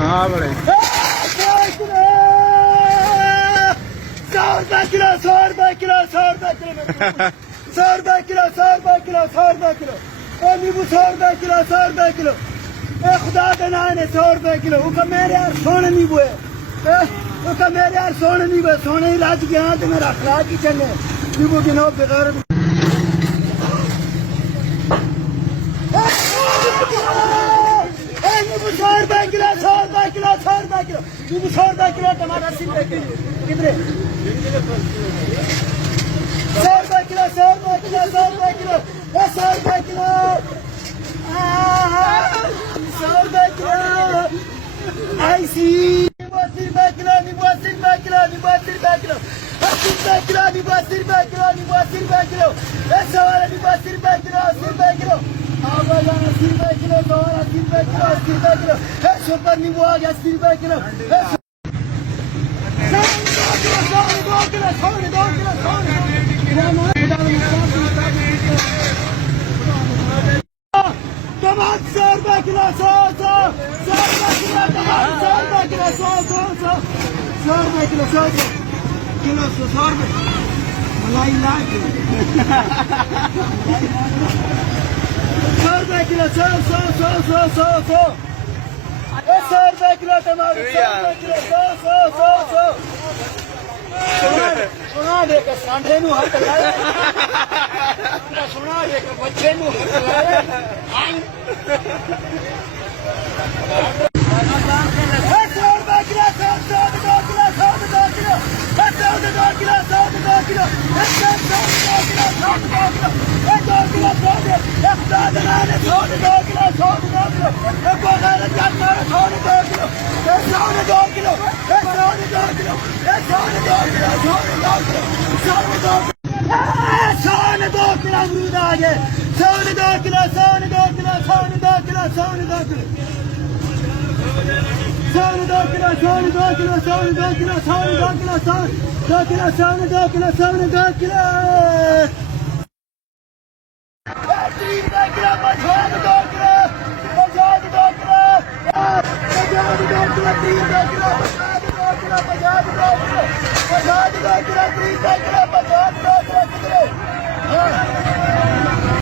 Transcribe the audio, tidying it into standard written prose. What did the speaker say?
हाँ बड़े 100 रुपए किलो नींबू 100 रुपए किलो 100 रुपए किलो खुदा के नाम ने 100 रुपए किलो मेरे यार सोने नींबू है मेरे यार सोने नींबू है सोने इलाज के यहाँ मेरा अखलाक ही चले नींबू की नो बेकार नींबू 100 रुपए किलो 100 रुपए किलो 100 रुपए किलो नींबू 100 रुपए किलो टमाटर 80 रुपए किलो कितने 100 रुपए किलो 100 रुपए किलो 100 रुपए किलो 100 रुपए किलो 100 रुपए किलो ऐसी नींबू 80 रुपए किलो नींबू 80 रुपए किलो नींबू 80 रुपए किलो 80 रुपए किलो नींबू 80 रुपए किलो नींबू 80 रुपए किलो 100 वाला नींबू 80 रुपए किलो 80 रुपए किलो 80 रुपए किलो 80 रुपए किलो 80 रुपए किलो 100 पर नींबू आ गया 80 रुपए किलो 100 किलो 100 किलो टमाटर 100 रुपए किलो 100 रुपए किलो टमाटर 100 रुपए किलो 100 रुपए किलो 100 किलो 100 रुपए मलाई लाख 100 रुपए किलो 100 रुपए किलो टमाटर 100 रुपए किलो 100 सुना दे के सांढे नु हाथ लाया सुना दे के बच्चे नु हाथ लाया 100 रुपए kilo 100 kilo 100 kilo 100 kilo 100 kilo 100 kilo 100 kilo 100 kilo 100 kilo अमरूद आ गए 102 kilo 102 kilo 102 kilo 102 kilo 102 kilo 102 kilo 102 kilo 102 kilo 102 kilo 102 kilo 102 kilo 50 kilo